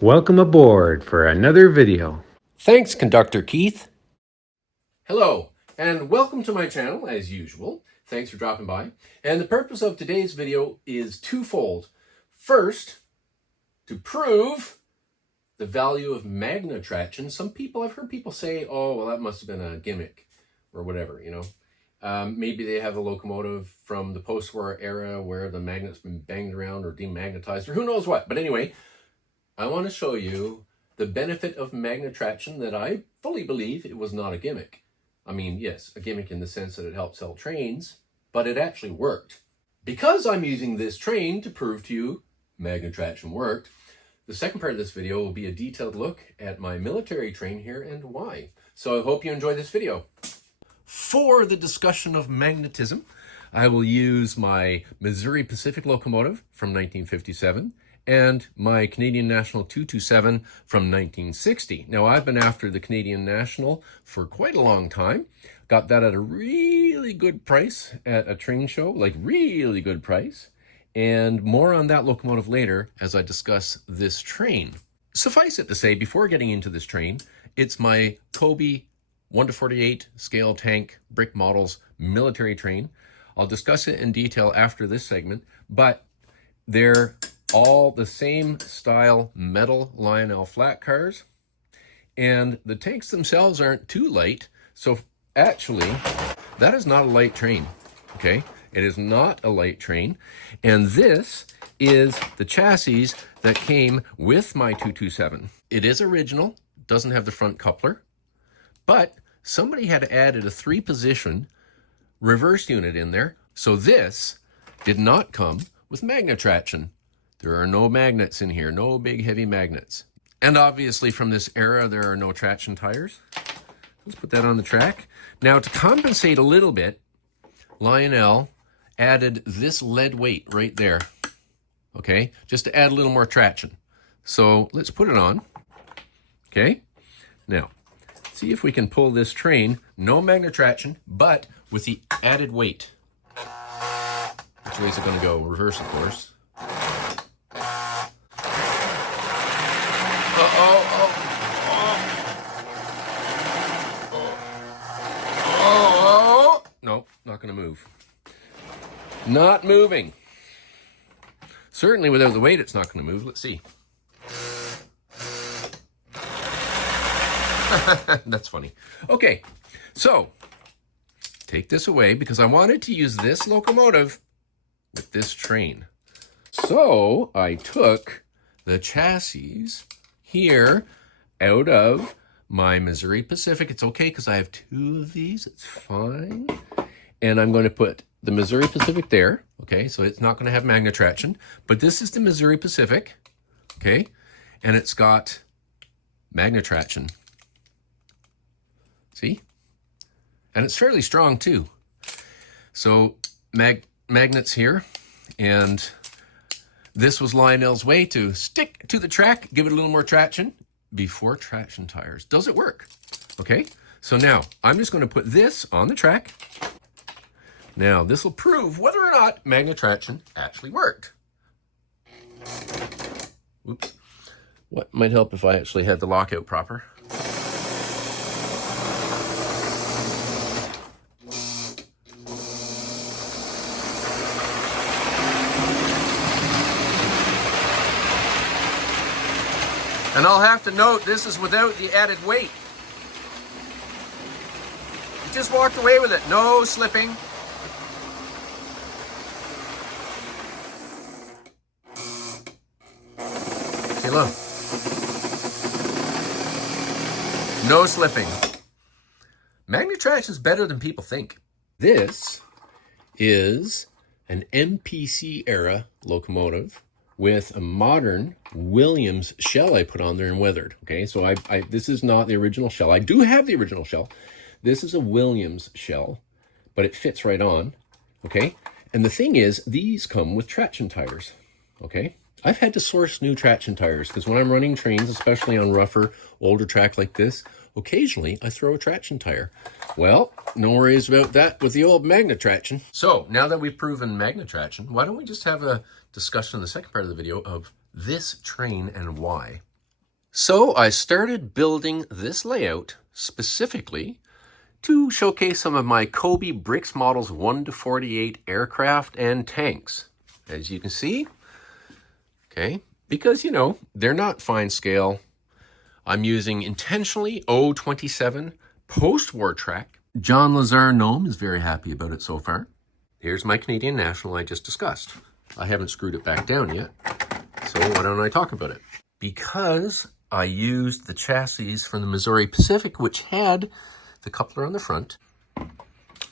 Welcome aboard for another video. Thanks, Conductor Keith. Hello, and welcome to my channel, as usual. Thanks for dropping by. And the purpose of today's video is twofold. First, to prove the value of Magne-Traction. I've heard people say, oh, well, that must have been a gimmick or whatever, you know. Maybe they have a locomotive from the post-war era where the magnet's been banged around or demagnetized or who knows what. But anyway, I want to show you the benefit of Magne-Traction that I fully believe it was not a gimmick. I mean, yes, a gimmick in the sense that it helped sell trains, but it actually worked. Because I'm using this train to prove to you Magne-Traction worked, the second part of this video will be a detailed look at my military train here and why. So I hope you enjoy this video. For the discussion of magnetism, I will use my Missouri Pacific locomotive from 1957 and my Canadian National 227 from 1960. Now, I've been after the Canadian National for quite a long time. Got that at a really good price at a train show, like really good price. And more on that locomotive later as I discuss this train. Suffice it to say, before getting into this train, it's my COBI 1:48 scale tank brick models military train. I'll discuss it in detail after this segment, but they're all the same style metal Lionel flat cars, and the tanks themselves aren't too light. So actually, that is not a light train, okay? It is not a light train. And this is the chassis that came with my 227. It is original, doesn't have the front coupler, but somebody had added a 3-position reverse unit in there. So this did not come with Magne-Traction. There are no magnets in here, no big heavy magnets. And obviously from this era, there are no traction tires. Let's put that on the track. Now, to compensate a little bit, Lionel added this lead weight right there, okay? Just to add a little more traction. So let's put it on, okay? Now, see if we can pull this train, no Magne-Traction, but with the added weight. Which way is it gonna go? Reverse, of course. No, not going to move. Not moving. Certainly without the weight, it's not going to move. Let's see. That's funny. Okay, so take this away because I wanted to use this locomotive with this train. So I took the chassis here out of my Missouri Pacific. It's okay because I have 2 of these. It's fine. And I'm going to put the Missouri Pacific there. Okay, so it's not going to have Magne-Traction. But this is the Missouri Pacific. Okay, and it's got Magne-Traction. See? And it's fairly strong too. So magnets here. And this was Lionel's way to stick to the track, give it a little more traction before traction tires. Does it work? Okay, so now I'm just going to put this on the track. Now this will prove whether or not Magne-Traction actually worked. Oops. What might help if I actually had the lockout proper? And I'll have to note, this is without the added weight. You just walked away with it, no slipping. See, look. No slipping. Magne-Traction is better than people think. This is an MPC era locomotive with a modern Williams shell I put on there and weathered. Okay, so this is not the original shell. I do have the original shell. This is a Williams shell, but it fits right on. Okay, and the thing is, these come with traction tires. Okay, I've had to source new traction tires because when I'm running trains, especially on rougher, older track like this, occasionally I throw a traction tire. Well, no worries about that with the old Magne-Traction. So now that we've proven Magne-Traction, why don't we just have a discussion in the second part of the video of this train and why. So I started building this layout specifically to showcase some of my COBI Bricks Models 1 to 48 aircraft and tanks. As you can see, okay, because, you know, they're not fine scale. I'm using intentionally 027 post-war track. John Lazar Gnome is very happy about it so far. Here's my Canadian National I just discussed. I haven't screwed it back down yet, so why don't I talk about it? Because I used the chassis from the Missouri Pacific, which had the coupler on the front.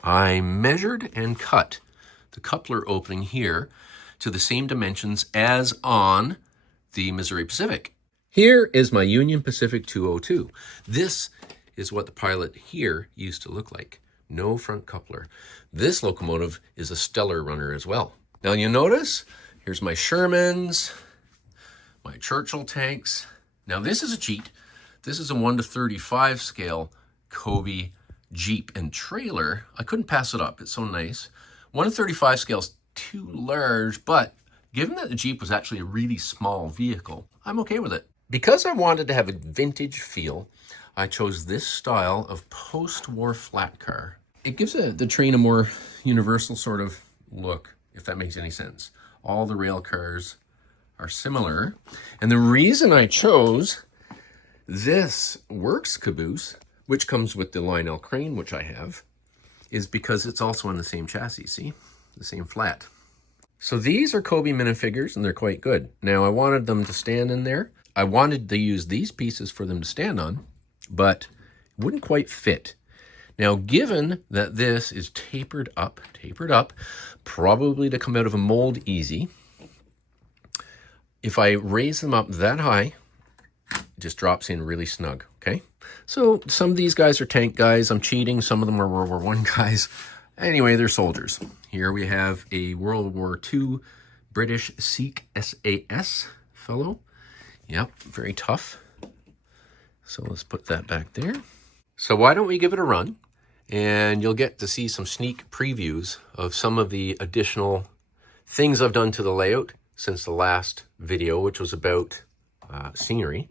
I measured and cut the coupler opening here to the same dimensions as on the Missouri Pacific. Here is my Union Pacific 202. This is what the Pilot here used to look like. No front coupler. This locomotive is a stellar runner as well. Now you notice, here's my Shermans, my Churchill tanks. Now this is a cheat. This is a 1 to 35 scale COBI Jeep and trailer. I couldn't pass it up. It's so nice. 1 to 35 scale is too large, but given that the Jeep was actually a really small vehicle, I'm okay with it. Because I wanted to have a vintage feel, I chose this style of post-war flat car. It gives the train a more universal sort of look, if that makes any sense. All the rail cars are similar. And the reason I chose this works caboose, which comes with the Lionel crane, which I have, is because it's also on the same chassis, see? The same flat. So these are COBI minifigures, and they're quite good. Now, I wanted them to stand in there. I wanted to use these pieces for them to stand on, but it wouldn't quite fit. Now, given that this is tapered up, probably to come out of a mold easy, if I raise them up that high, it just drops in really snug, okay? So some of these guys are tank guys. I'm cheating. Some of them are World War I guys. Anyway, they're soldiers. Here we have a World War II British Sikh SAS fellow. Yep, very tough. So let's put that back there. So why don't we give it a run? And you'll get to see some sneak previews of some of the additional things I've done to the layout since the last video, which was about scenery.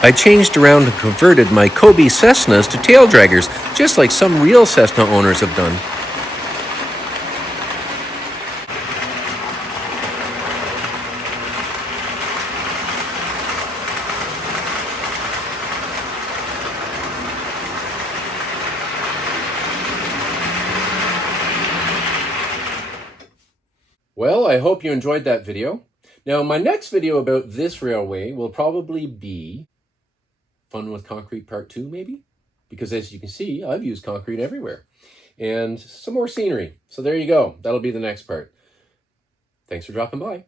I changed around and converted my COBI Cessnas to tail draggers, just like some real Cessna owners have done. Well, I hope you enjoyed that video. Now, my next video about this railway will probably be Fun with Concrete Part 2, maybe? Because as you can see, I've used concrete everywhere. And some more scenery. So there you go. That'll be the next part. Thanks for dropping by.